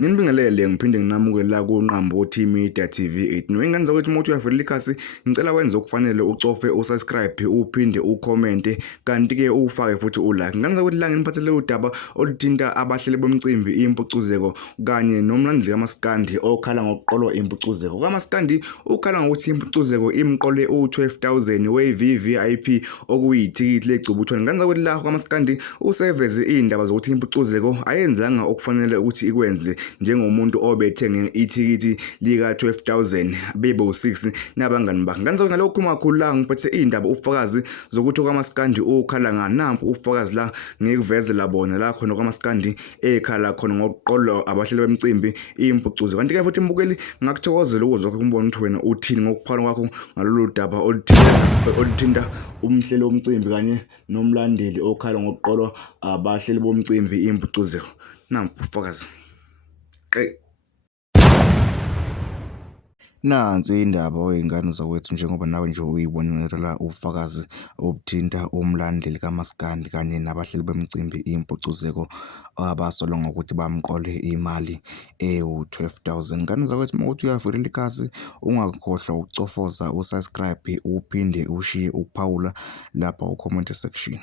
Nginibingelele ngiphinde nginamukele la kuNqambo Media TV 8. Ngingane ukuthi uma uyavela ikhasi ngicela wenze okufanele ucofe usubscribe uphinde ucommente kanti ke ufake futhi ulike. Ngingane ukuthi la nginiphathele udaba oluthinta abahleli bomcimbi impucuzeko kanye nomlandeli kaMaskandi okhala ngokuqolwa impucuzeko. KaMaskandi ukhala ngokuthi impucuzeko imqole u12,000 we-VVIP okuyithikithi legcubuthwane. Ngingane ukuthi la kaMaskandi useveze indaba zokuthi impucuzeko ayenzanga okufanele ukuthi ikwenze njengomuntu obethenge ithikithi lika 12,000 bebe u6 nabangani bakhe. Ngani ngalokho khuluma kakhulu la ngiphethe indaba ufakazi zokuthi kaMaskandi ukhala nganampu ufakazi la ngikuvezela bona la khona kaMaskandi ekhala khona ngokuqolwa abahleli bemicimbi impucuzo. Kanti ke futhi mbukeli ngakuthokozela ukuzwa ukumbona ukuthi wena uthini ngokuphala kwakho ngalolu daba oluthinta umhleli womcimbi kanye nomlandeli okhala ngokuqolwa abahleli bomcimbi impucuzeko. Nampu ufakazi. Nansi indaba oyingane zakwethu njengoba nawe nje uyibonela ufakazi obuthinta umlandeli kaMaskandi kanye nabahleli bemicimbi impucuzeko abasolwa ngokuthi bamqole imali ewu12,000. Ngane zakwethu mawuthi uyavulela ikhasi ungakhohlwa ukucofoza usubscribe uphinde ushiye ukuphawula lapha ucomment section.